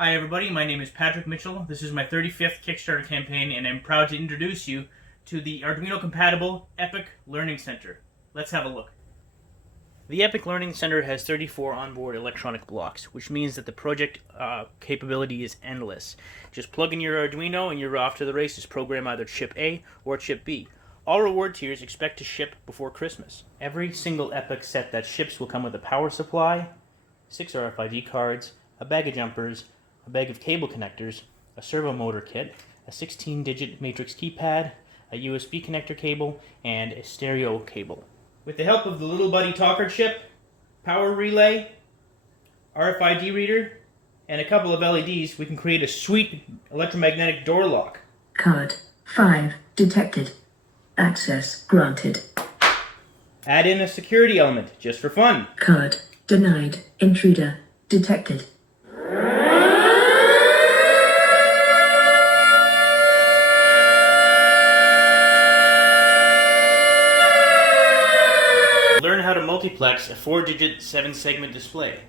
Hi everybody, my name is Patrick Mitchell. This is my 35th Kickstarter campaign and I'm proud to introduce you to the Arduino compatible Epoch Learning Center. Let's have a look. The Epoch Learning Center has 34 onboard electronic blocks, which means that the project capability is endless. Just plug in your Arduino and you're off to the races. Program either chip A or chip B. All reward tiers expect to ship before Christmas. Every single Epoch set that ships will come with a power supply, 6 RFID cards, a bag of jumpers, a bag of cable connectors, a servo motor kit, a 16-digit matrix keypad, a USB connector cable, and a stereo cable. With the help of the Little Buddy Talker chip, power relay, RFID reader, and a couple of LEDs, we can create a sweet electromagnetic door lock. Card 5 detected. Access granted. Add in a security element, just for fun. Card denied. Intruder detected. Learn how to multiplex a 4-digit 7-segment display.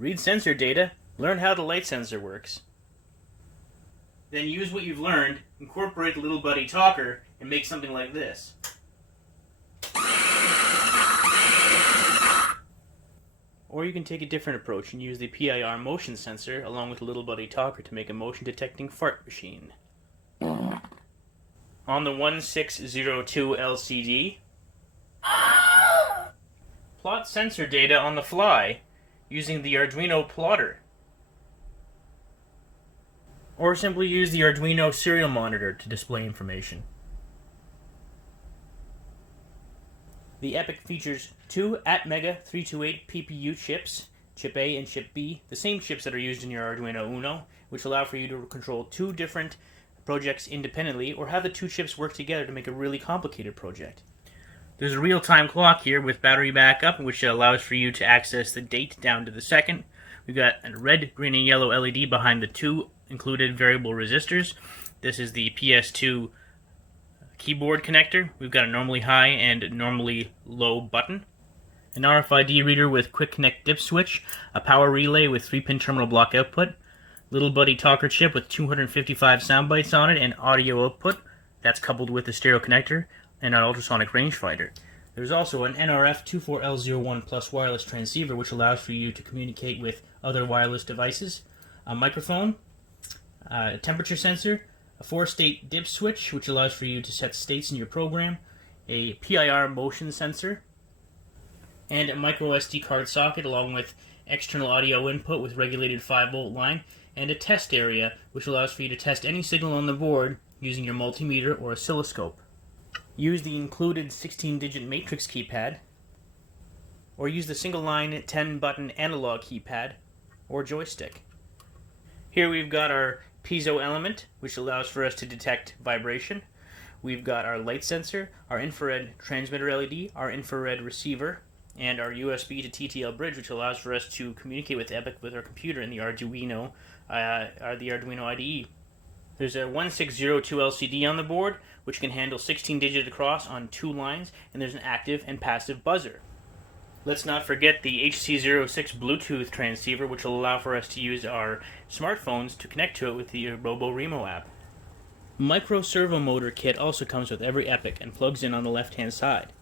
Read sensor data, learn how the light sensor works. Then use what you've learned, incorporate the Little Buddy Talker, and make something like this. Or you can take a different approach and use the PIR motion sensor along with the Little Buddy Talker to make a motion detecting fart machine. On the 1602 LCD, plot sensor data on the fly using the Arduino plotter. Or simply use the Arduino serial monitor to display information. The Epoch features 2 Atmega 328 PPU chips, chip A and chip B, the same chips that are used in your Arduino Uno, which allow for you to control 2 different projects independently or have the 2 chips work together to make a really complicated project. There's a real-time clock here with battery backup, which allows for you to access the date down to the second. We've got a red, green, and yellow LED behind the 2 included variable resistors. This is the PS2 keyboard connector. We've got a normally high and normally low button. An RFID reader with quick connect dip switch, a power relay with 3-pin terminal block output, Little Buddy Talker chip with 255 sound bytes on it and audio output. That's coupled with the stereo connector and an ultrasonic rangefinder. There's also an NRF24L01 Plus wireless transceiver which allows for you to communicate with other wireless devices, a microphone, a temperature sensor, a 4-state dip switch which allows for you to set states in your program, a PIR motion sensor, and a micro SD card socket along with external audio input with regulated 5-volt line, and a test area which allows for you to test any signal on the board using your multimeter or oscilloscope. Use the included 16-digit matrix keypad, or use the single-line 10-button analog keypad or joystick. Here we've got our piezo element, which allows for us to detect vibration. We've got our light sensor, our infrared transmitter LED, our infrared receiver, and our USB to TTL bridge, which allows for us to communicate with Epoch with our computer in the Arduino IDE. There's a 1602 LCD on the board, which can handle 16-digit across on 2 lines, and there's an active and passive buzzer. Let's not forget the HC06 Bluetooth transceiver, which will allow for us to use our smartphones to connect to it with the RoboRemo app. Micro servo motor kit also comes with every Epoch and plugs in on the left-hand side.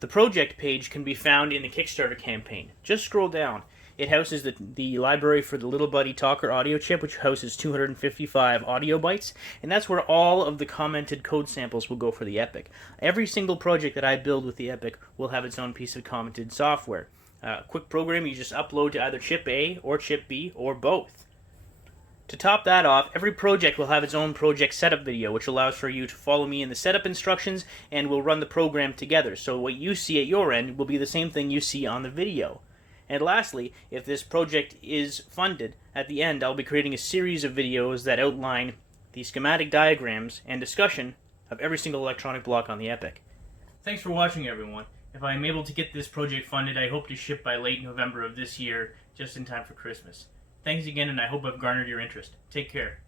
The project page can be found in the Kickstarter campaign. Just scroll down. It houses the library for the Little Buddy Talker audio chip, which houses 255 audio bytes, and that's where all of the commented code samples will go for the Epoch. Every single project that I build with the Epoch will have its own piece of commented software. Quick program you just upload to either chip A or chip B or both. To top that off, every project will have its own project setup video, which allows for you to follow me in the setup instructions, and we'll run the program together. So what you see at your end will be the same thing you see on the video. And lastly, if this project is funded, at the end I'll be creating a series of videos that outline the schematic diagrams and discussion of every single electronic block on the Epoch. Thanks for watching, everyone. If I am able to get this project funded, I hope to ship by late November of this year, just in time for Christmas. Thanks again, and I hope I've garnered your interest. Take care.